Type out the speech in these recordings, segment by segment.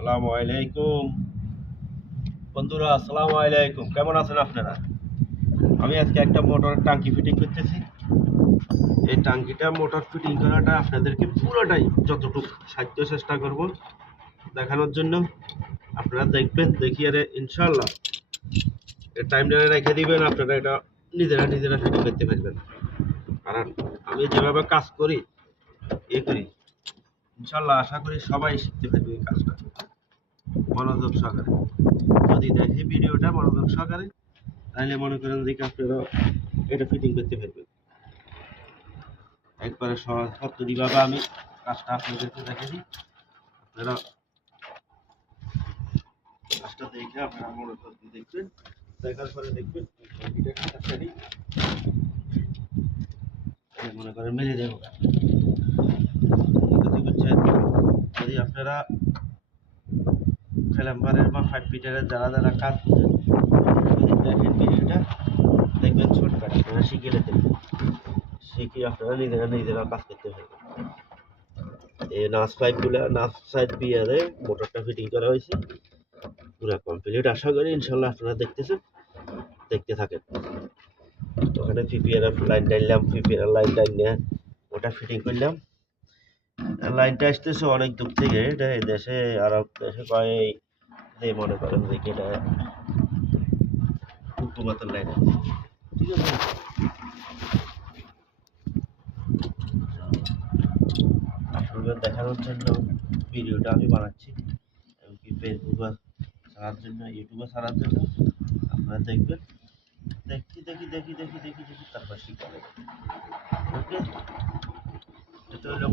আসসালামু আলাইকুম বন্ধুরা, আসসালামু আলাইকুম। কেমন আছেন আপনারা? আমি আজকে একটা মোটরের টাঙ্কি ফিটিং করতেছি। এই টাঙ্কিটা মোটর ফিটিং করাটা আপনাদেরকে পুরোটাই যতটুকু সাহায্য চেষ্টা করব দেখানোর জন্য। আপনারা দেখবেন, দেখিয়ে ইনশাল্লাহ এই টাইমটা রেখে দিবেন, আপনারা এটা নিজেরা ফিটিং করতে পারবেন। কারণ আমি যেভাবে কাজ করি ইনশাল্লাহ আশা করি সবাই শিখতে পারবে এই কাজটা মনোযোগ সহকারে। যদি দেখে ভিডিওটা মনোযোগ সহকারে, তাহলে মনে করেন যে আপনারা এটা ফিটিং করতে পারবেন একবারে সহজ পদ্ধতিভাবে। আমি কাজটা আপনাদেরকে দেখে দিই, আপনারা কাজটা দেখে আপনারা মনোযোগ দিয়ে দেখবেন। দেখার পরে দেখবেন মনে করেন মেরে দেবো। বুঝছেন? যদি আপনারা ফেলাম্বারের বা 5 ফিটারের যারা কাজ করেন, যদি দেখেন ভিডিওটা দেখবেন শর্টকাট আপনারা শিখে নিতে, শিখে আপনারা নিজেরা কাজ করতে পারবেন। এই নাচ সাইড বিয়ারে মোটরটা ফিটিং করা হয়েছে, পুরো কমপ্লিট। আশা করি ইনশাল্লাহ আপনারা দেখতে থাকেন। ওখানে পিপিআর লাইন টাইনলাম, পিপিআর লাইন টাইনে ওটা ফিটিং করলাম। লাইনটা আসতেছে অনেক দূর থেকে, এটা এই দেশে আরব দেশে কয় যে মনে করেন যে এটা হুকুমতের লাইন আছে, ঠিক আছে। আপনাদের দেখানোর জন্য ভিডিওটা আমি বানাচ্ছি, এমনকি ফেসবুকে ছাড়ার জন্য, ইউটিউবে ছাড়ার জন্য। আপনারা দেখবেন, দেখি তারপর শিখাবেন। ওকে, এটা হলো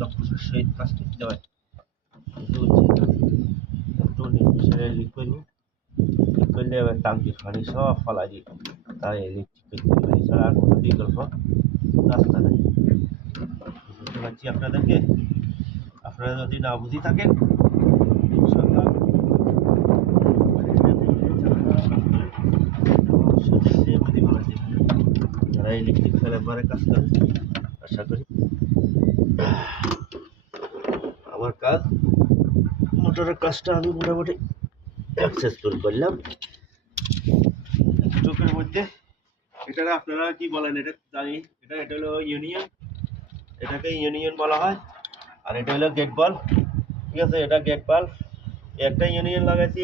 দক্ষতার সহিত কাজ করতে হয়। একটু নির্বিচারে লিক করবো, লিক করলে এবার টাঙ্কির পানি সব ফলাই দিই, তাই ইলেকট্রিক করতে পারি, এছাড়া আর কোনো বিকল্প রাস্তা নেই। বুঝতে পারছি আপনাদেরকে। আপনারা যদি না বুঝি থাকেন ইনশাল্লাহ যারা ইলেকট্রিক ফেলে কাজ করে, আশা করি আমার কাজ মোটরের কাজটা আমি মোটামুটি সাকসেসফুল করলাম স্ট্রোকের মধ্যে। এটা আপনারা কি বলেন এটা জানি, এটা হলো ইউনিয়ন, এটাকে ইউনিয়ন বলা হয়। আর এটা হলো গেট বাল্ব, ঠিক আছে। এটা গেট বাল্ব, একটা ইউনিয়ন লাগাইছি,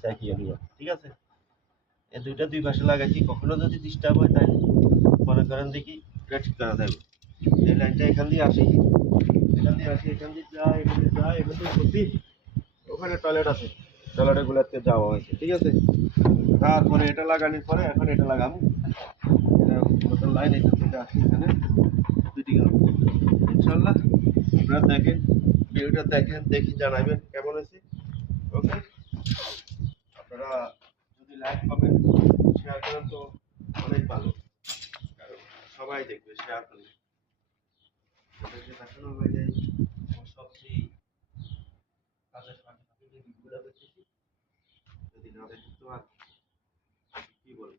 স্যাক ইউনিয়ন, ঠিক আছে। এই দুইটা দুই পাশে লাগাইছি, কখনো যদি ডিস্টার্ব হয় তাহলে মনে করেন দেখি এটা ঠিক করা যাবে। এই লাইনটা এখান দিয়ে আসি, এখান দিয়ে যায়, এখান থেকে ঘুরছি। ওখানে টয়লেট আছে, টয়লেটের গুলোতে যাওয়া হয়েছে, ঠিক আছে। তারপরে এটা লাগানোর পরে এখন এটা লাগাবো। এটা লাইন এখান থেকে আসি, এখানে দুইটি গেল। ইনশাল্লাহ আপনারা দেখেন, ভিডিওটা দেখেন, দেখি জানাবেন কেমন হয়েছে। ওকে, আপনারা যদি লাইক কমেন্ট শেয়ার করেন তো অনেক ভালো, কারণ সবাই দেখবে শেয়ার করলে। দেখানো হয়ে যায় সবচেয়ে কাজের ফাঁকে যে ভিডিওটা দেখতেছি, যদি না দেখেন তো আর কি বলি।